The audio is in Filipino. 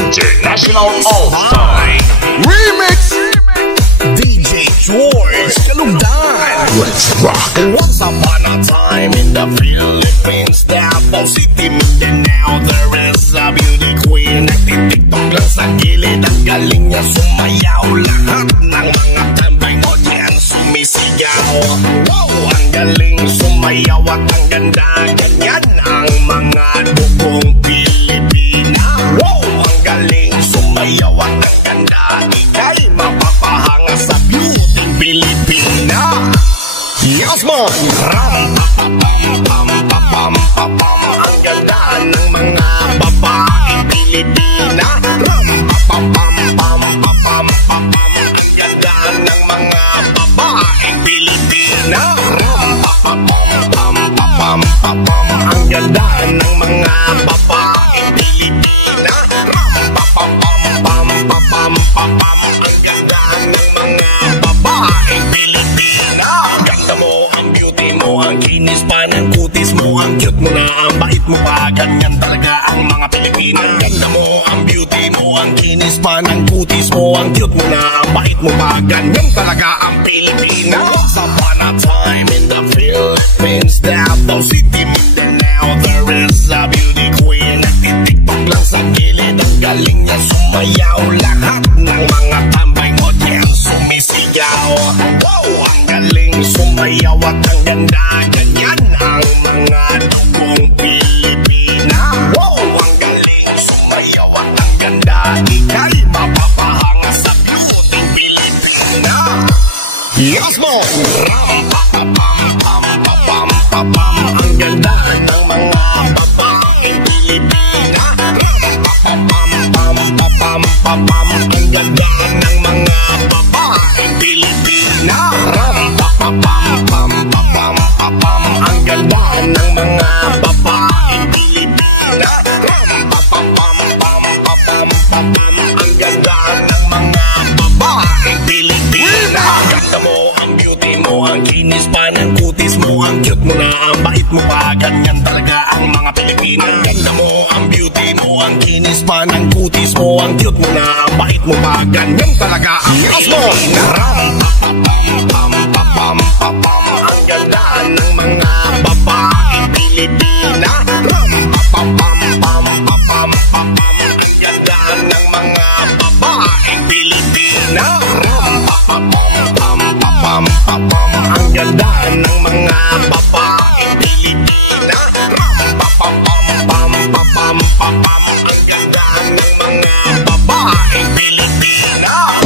International All-Star Remix DJ George Kalugdan. Let's rock. Once upon a time in the Philippines, Davao City, Mindanao, there is a beauty queen. Nagtitiktok lang sa gilid, ang galing niya sumayaw. Lahat ng mga tambay mo diyan sumisigaw. Wow, ang galing sumayaw at ang ganda. Ganyan ang mga dugong Pilipina. Wow, ang galing sumayaw at ang ganda. Ika'y mapapahanga sa beauty Pilipina. Yes, man! Ram-pa-pam-pam-pam-pam. Ang ganda ng mga babaeng Pilipina. Ram-pa-pam-pam-pam-pam. Ang ganda ng mga babaeng Pilipina. Ram-pa-pam-pam-pam-pam. Ang ganda ng mga babaeng Pilipina. Ram-pa-pam-pam-pam-pam. Ang ganda ng mga babaeng Pilipina. Ganda mo, ang beauty mo, ang kinis pa ng kutis mo, ang cute mo na, ang bait mo pa, ganyan talaga ang mga Pilipina. Ganda mo, ang beauty mo, ang kinis pa ng kutis mo, ang cute mo na, ang bait mo pa, ganyan talaga ang Pilipina. Once upon a time in the Philippines, Davao City, Mindanao, there is a beauty queen. Nagtitiktok lang sa gilid, ang galing niya sumayaw. Lahat ng mga tambay mo diyan sumisigaw. Wow, ang galing sumayaw at ang ganda. Ganyan ang mga dugong Pilipina. Wow, ang galing sumayaw at ang ganda. Ika'y mapapahanga sa beauty Pilipina. Yes, mo! Ram-pa-pa-pam-pam-pam-pam. Ang ganda ng mga babaeng Pilipina. Ram-pa-pam-pam-pam-pam. Ang ganda ng mga babaeng Pilipina. Ram-pa-pam-pam-pam-pam. Ang ganda ng mga babaeng Pilipina. Ram-pa-pam-pam-pam-pam. Ang ganda ng mga babaeng Pilipina. Ganda mo, ang beauty mo, ang kinis pa ng kutis mo, ang cute mo na, ang bait mo pa, ganyan talaga ang mga Pilipina. Ganda mo, ang beauty mo, ang kinis pa ng kutis mo, ang cute mo na, ang bait mo pa, ganyan talaga ang Pilipina. Ram-pa-pam-pam-pam-pam. Ang ganda ng mga babaeng Pilipina. Ram-pa-pam-pam-pam-pam. Ang ganda ng mga babaeng Pilipina. Ram-pa-pam-pam-pam-pam. Ang ganda ng mga babaeng Pilipina. Ram-pa-pam-pam-pam-pam. Ang ganda ng mga babaeng Pilipina.